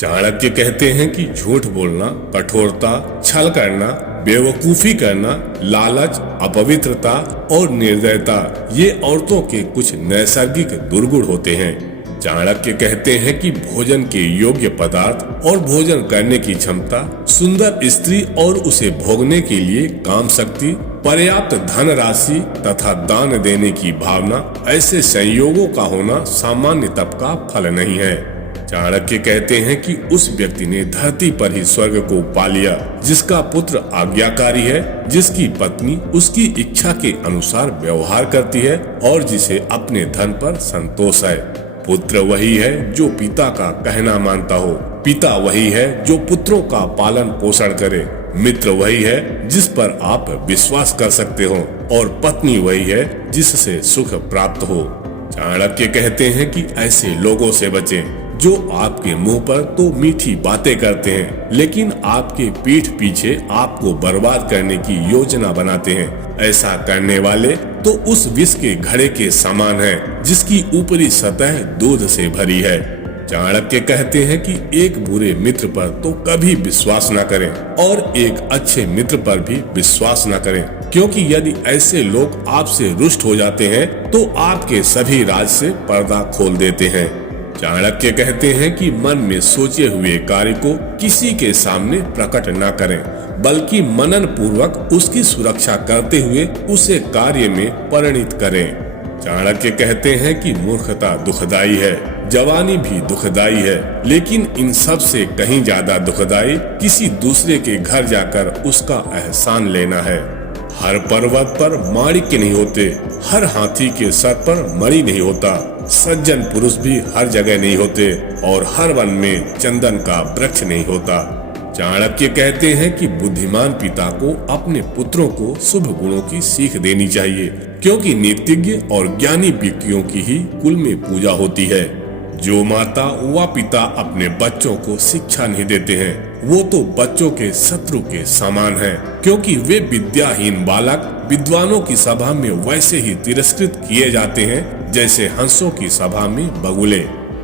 चाणक्य कहते हैं कि झूठ बोलना, कठोरता, छल करना, बेवकूफी करना, लालच, अपवित्रता और निर्दयता ये औरतों के कुछ नैसर्गिक दुर्गुण होते हैं। चाणक्य कहते हैं कि भोजन के योग्य पदार्थ और भोजन करने की क्षमता, सुंदर स्त्री और उसे भोगने के लिए काम शक्ति, पर्याप्त धन राशि तथा दान देने की भावना ऐसे संयोगों का होना सामान्य तप का फल नहीं है। चाणक्य कहते हैं कि उस व्यक्ति ने धरती पर ही स्वर्ग को पा लिया जिसका पुत्र आज्ञाकारी है, जिसकी पत्नी उसकी इच्छा के अनुसार व्यवहार करती है और जिसे अपने धन पर संतोष है। पुत्र वही है जो पिता का कहना मानता हो, पिता वही है जो पुत्रों का पालन पोषण करे, मित्र वही है जिस पर आप विश्वास कर सकते हो और पत्नी वही है जिससे सुख प्राप्त हो। चाणक्य कहते हैं कि ऐसे लोगों से बचें जो आपके मुंह पर तो मीठी बातें करते हैं लेकिन आपके पीठ पीछे आपको बर्बाद करने की योजना बनाते हैं। ऐसा करने वाले तो उस विष के घड़े के समान है जिसकी ऊपरी सतह दूध से भरी है। चाणक्य कहते हैं कि एक बुरे मित्र पर तो कभी विश्वास न करें और एक अच्छे मित्र पर भी विश्वास न करें, क्योंकि यदि ऐसे लोग आपसे रुष्ट हो जाते हैं तो आपके सभी राज से पर्दा खोल देते हैं। चाणक्य कहते हैं कि मन में सोचे हुए कार्य को किसी के सामने प्रकट न करें, बल्कि मनन पूर्वक उसकी सुरक्षा करते हुए उसे कार्य में परिणित करें। चाणक्य कहते हैं कि मूर्खता दुखदाई है, जवानी भी दुखदाई है, लेकिन इन सब से कहीं ज्यादा दुखदाई किसी दूसरे के घर जाकर उसका एहसान लेना है। हर पर्वत पर माणिक्य नहीं होते, हर हाथी के सर पर मणि नहीं होता, सज्जन पुरुष भी हर जगह नहीं होते और हर वन में चंदन का वृक्ष नहीं होता। चाणक्य कहते हैं कि बुद्धिमान पिता को अपने पुत्रों को शुभ गुणों की सीख देनी चाहिए, क्योंकि नीतिज्ञ और ज्ञानी व्यक्तियों की ही कुल में पूजा होती है। जो माता व पिता अपने बच्चों को शिक्षा नहीं देते हैं वो तो बच्चों के शत्रु के समान हैं, क्योंकि वे विद्याहीन बालक विद्वानों की सभा में वैसे ही तिरस्कृत किए जाते हैं जैसे हंसों की सभा में बगुले।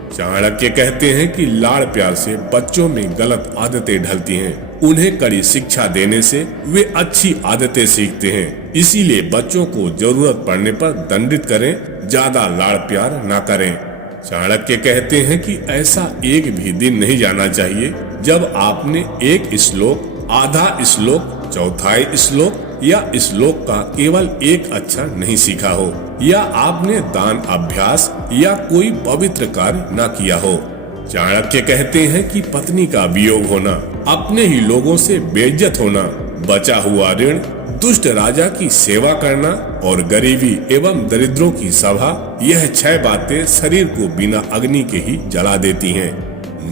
चाणक्य कहते हैं कि लाड़ प्यार से बच्चों में गलत आदतें ढलती हैं, उन्हें कड़ी शिक्षा देने से वे अच्छी आदतें सीखते हैं। इसीलिए बच्चों को जरूरत पड़ने पर दंडित करें, ज्यादा लाड़ प्यार न करें। चाणक्य कहते हैं कि ऐसा एक भी दिन नहीं जाना चाहिए जब आपने एक श्लोक, आधा श्लोक, चौथाई श्लोक या श्लोक का केवल एक अक्षर नहीं सीखा हो, या आपने दान अभ्यास या कोई पवित्र कार्य न किया हो। चाणक्य कहते हैं कि पत्नी का वियोग होना, अपने ही लोगों से बेइज्जत होना, बचा हुआ ऋण, दुष्ट राजा की सेवा करना और गरीबी एवं दरिद्रों की सभा, यह 6 बातें शरीर को बिना अग्नि के ही जला देती हैं।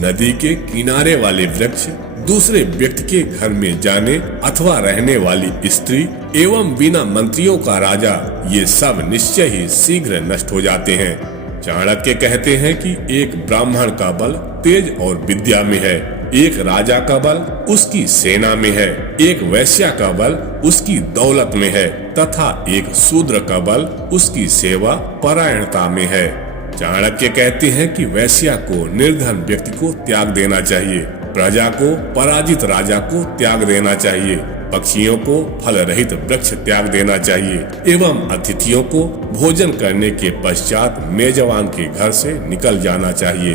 नदी के किनारे वाले वृक्ष, दूसरे व्यक्ति के घर में जाने अथवा रहने वाली स्त्री एवं बिना मंत्रियों का राजा, ये सब निश्चय ही शीघ्र नष्ट हो जाते हैं। चाणक्य कहते हैं कि एक ब्राह्मण का बल तेज और विद्या में है, एक राजा का बल उसकी सेना में है, एक वैश्या का बल उसकी दौलत में है तथा एक शूद्र का बल उसकी सेवा परायणता में है। चाणक्य कहते हैं कि वैश्या को निर्धन व्यक्ति को त्याग देना चाहिए, प्रजा को पराजित राजा को त्याग देना चाहिए, पक्षियों को फल रहित वृक्ष त्याग देना चाहिए एवं अतिथियों को भोजन करने के पश्चात मेजबान के घर से निकल जाना चाहिए।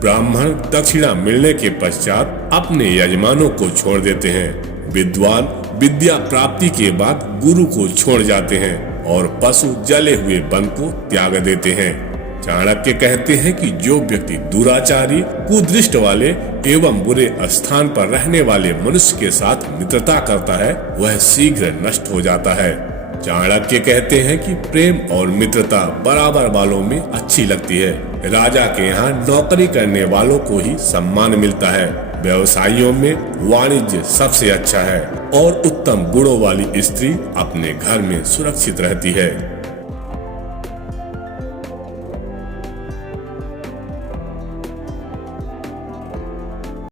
ब्राह्मण दक्षिणा मिलने के पश्चात अपने यजमानों को छोड़ देते हैं, विद्वान विद्या प्राप्ति के बाद गुरु को छोड़ जाते हैं और पशु जले हुए वन को त्याग देते हैं। चाणक्य कहते हैं कि जो व्यक्ति दुराचारी, कुदृष्ट वाले एवं बुरे स्थान पर रहने वाले मनुष्य के साथ मित्रता करता है वह शीघ्र नष्ट हो जाता है। चाणक्य कहते हैं कि प्रेम और मित्रता बराबर वालों में अच्छी लगती है। राजा के यहाँ नौकरी करने वालों को ही सम्मान मिलता है। व्यवसायियों में वाणिज्य सबसे अच्छा है और उत्तम गुणों वाली स्त्री अपने घर में सुरक्षित रहती है।